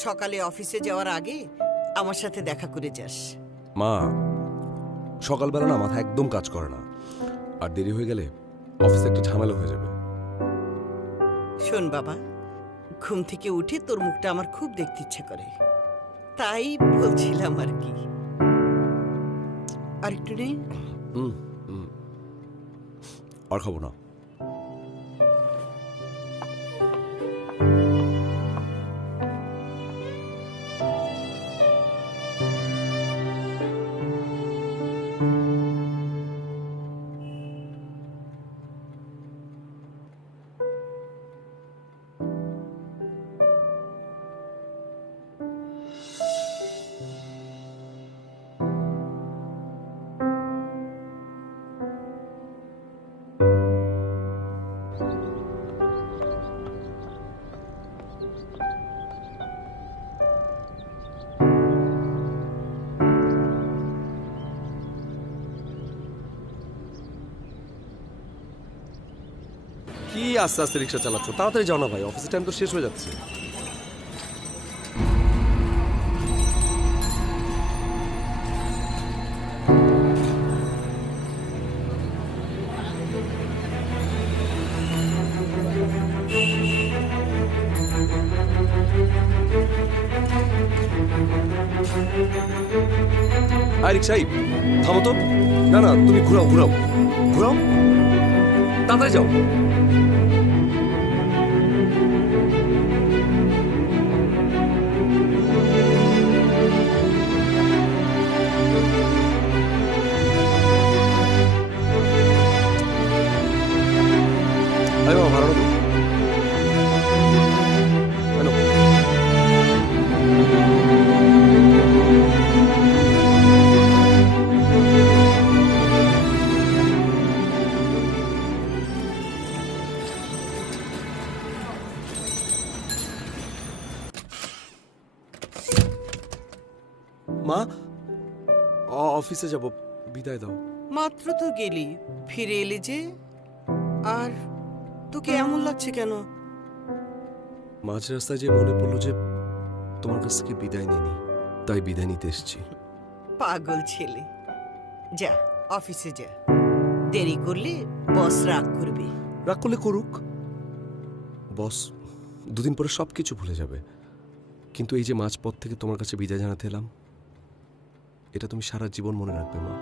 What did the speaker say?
সকালে অফিসে যাওয়ার আগে আমার সাথে দেখা করে যাস। মা, সকালবেলা না মাথা একদম কাজ করে না, আর দেরি হয়ে গেলে অফিসে একটা ঝামেলা হয়ে যাবে। শোন বাবা, ঘুম থেকে উঠে তোর মুখটা আমার খুব দেখতে ইচ্ছে করে, তাই বলছিলাম আর কি। আর একটু নেই। আর খাবো না। কি আস্তে আস্তে রিক্সা চালাচ্ছ? তাড়াতাড়ি যাও না ভাই, অফিসের টাইম তো শেষ হয়ে যাচ্ছে। আয় রিক্সাই, থামো তো। না না, তুমি ঘুরাও ঘুরাও ঘুরাও, তাড়াতাড়ি যাও। আরে বাবা, ভাড়া তো মা, অফিসে যাব, বিদায় দাও। মাত্র তো গেলি, ফিরে এলি যে। আর তোকে এমন লাগছে কেন? মাঝ রাস্তায় যে মনে পড়লো যে তোমার কাছ থেকে বিদায় নিনি, তাই বিদায় নিতে এসেছি। পাগল ছেলে, যা অফিসে যা, দেরি করলে বস রাগ করবে। রাগ করলে করুক, বস দুদিন পরে সবকিছু ভুলে যাবে। কিন্তু এই যে মাঝপথ থেকে তোমার কাছে বিদায় জানাতে এলাম, এটা তুমি সারা জীবন মনে রাখবে মা।